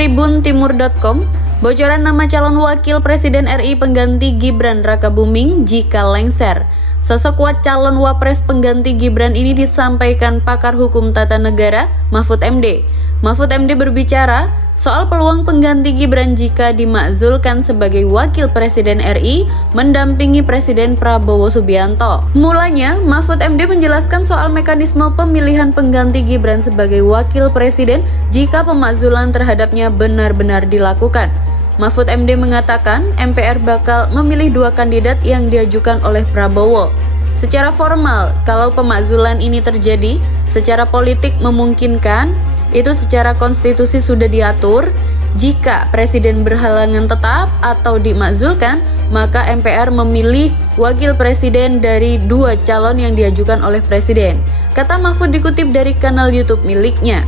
tribuntimur.com, bocoran nama calon wakil presiden RI pengganti Gibran Rakabuming jika lengser. Sosok kuat calon wapres pengganti Gibran ini disampaikan pakar hukum tata negara Mahfud MD. Mahfud MD berbicara soal peluang pengganti Gibran jika dimakzulkan sebagai wakil presiden RI mendampingi Presiden Prabowo Subianto. Mulanya, Mahfud MD menjelaskan soal mekanisme pemilihan pengganti Gibran sebagai wakil presiden jika pemakzulan terhadapnya benar-benar dilakukan. Mahfud MD mengatakan MPR bakal memilih 2 kandidat yang diajukan oleh Prabowo. Secara formal, kalau pemakzulan ini terjadi, secara politik memungkinkan, itu secara konstitusi sudah diatur, jika presiden berhalangan tetap atau dimakzulkan, maka MPR memilih wakil presiden dari 2 calon yang diajukan oleh presiden. Kata Mahfud dikutip dari kanal YouTube miliknya.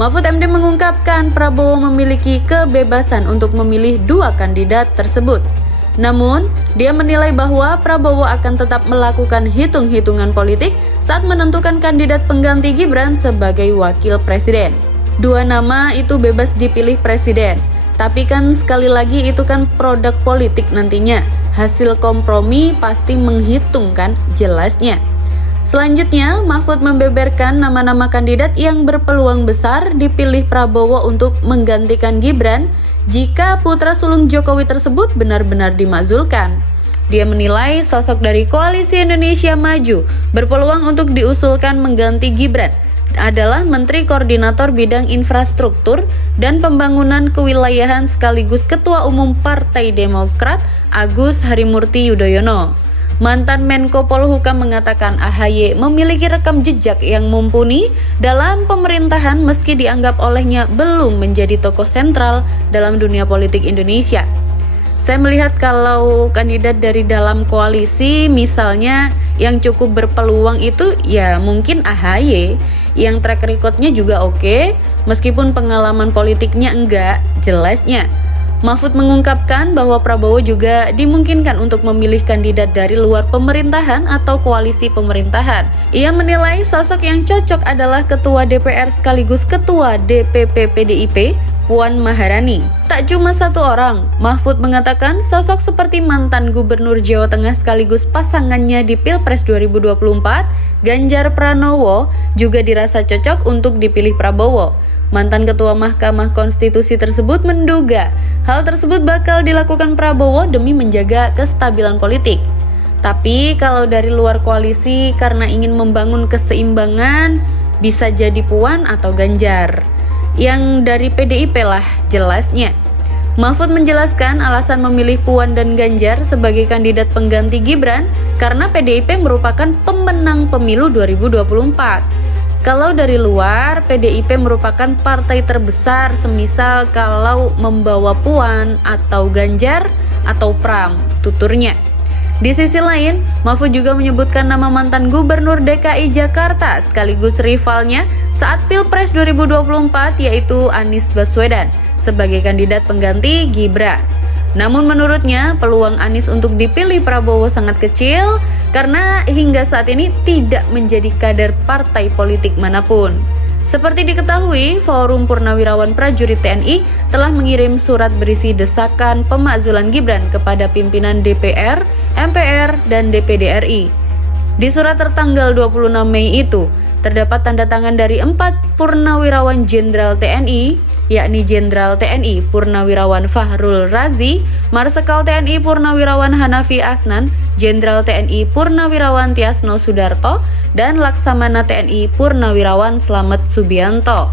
Mahfud MD mengungkapkan Prabowo memiliki kebebasan untuk memilih 2 kandidat tersebut. Namun, dia menilai bahwa Prabowo akan tetap melakukan hitung-hitungan politik saat menentukan kandidat pengganti Gibran sebagai wakil presiden. 2 nama itu bebas dipilih presiden. Tapi kan sekali lagi itu kan produk politik nantinya. Hasil kompromi pasti menghitungkan jelasnya. Selanjutnya, Mahfud membeberkan nama-nama kandidat yang berpeluang besar dipilih Prabowo untuk menggantikan Gibran jika putra sulung Jokowi tersebut benar-benar dimakzulkan. Dia menilai sosok dari Koalisi Indonesia Maju berpeluang untuk diusulkan mengganti Gibran adalah Menteri Koordinator Bidang Infrastruktur dan Pembangunan Kewilayahan sekaligus Ketua Umum Partai Demokrat Agus Harimurti Yudhoyono. Mantan Menko Polhukam mengatakan AHY memiliki rekam jejak yang mumpuni dalam pemerintahan meski dianggap olehnya belum menjadi tokoh sentral dalam dunia politik Indonesia. Saya melihat kalau kandidat dari dalam koalisi misalnya yang cukup berpeluang itu ya mungkin AHY yang track recordnya juga oke, meskipun pengalaman politiknya enggak jelasnya. Mahfud mengungkapkan bahwa Prabowo juga dimungkinkan untuk memilih kandidat dari luar pemerintahan atau koalisi pemerintahan. Ia menilai sosok yang cocok adalah Ketua DPR sekaligus Ketua DPP PDIP, Puan Maharani. Tak cuma 1 orang, Mahfud mengatakan sosok seperti mantan Gubernur Jawa Tengah sekaligus pasangannya di Pilpres 2024, Ganjar Pranowo, juga dirasa cocok untuk dipilih Prabowo. Mantan Ketua Mahkamah Konstitusi tersebut menduga hal tersebut bakal dilakukan Prabowo demi menjaga kestabilan politik. Tapi kalau dari luar koalisi karena ingin membangun keseimbangan, bisa jadi Puan atau Ganjar. Yang dari PDIP lah jelasnya. Mahfud menjelaskan alasan memilih Puan dan Ganjar sebagai kandidat pengganti Gibran karena PDIP merupakan pemenang pemilu 2024. Kalau dari luar, PDIP merupakan partai terbesar semisal kalau membawa Puan atau Ganjar atau Pram, tuturnya. Di sisi lain, Mahfud juga menyebutkan nama mantan Gubernur DKI Jakarta sekaligus rivalnya saat Pilpres 2024 yaitu Anies Baswedan sebagai kandidat pengganti Gibran. Namun menurutnya peluang Anies untuk dipilih Prabowo sangat kecil karena hingga saat ini tidak menjadi kader partai politik manapun. Seperti diketahui, Forum Purnawirawan Prajurit TNI telah mengirim surat berisi desakan pemakzulan Gibran kepada pimpinan DPR, MPR, dan DPD RI. Di surat tertanggal 26 Mei itu, terdapat tanda tangan dari 4 Purnawirawan Jenderal TNI, yakni Jenderal TNI Purnawirawan Fahrul Razi, Marsekal TNI Purnawirawan Hanafi Asnan, Jenderal TNI Purnawirawan Tiasno Sudarto, dan Laksamana TNI Purnawirawan Slamet Subianto.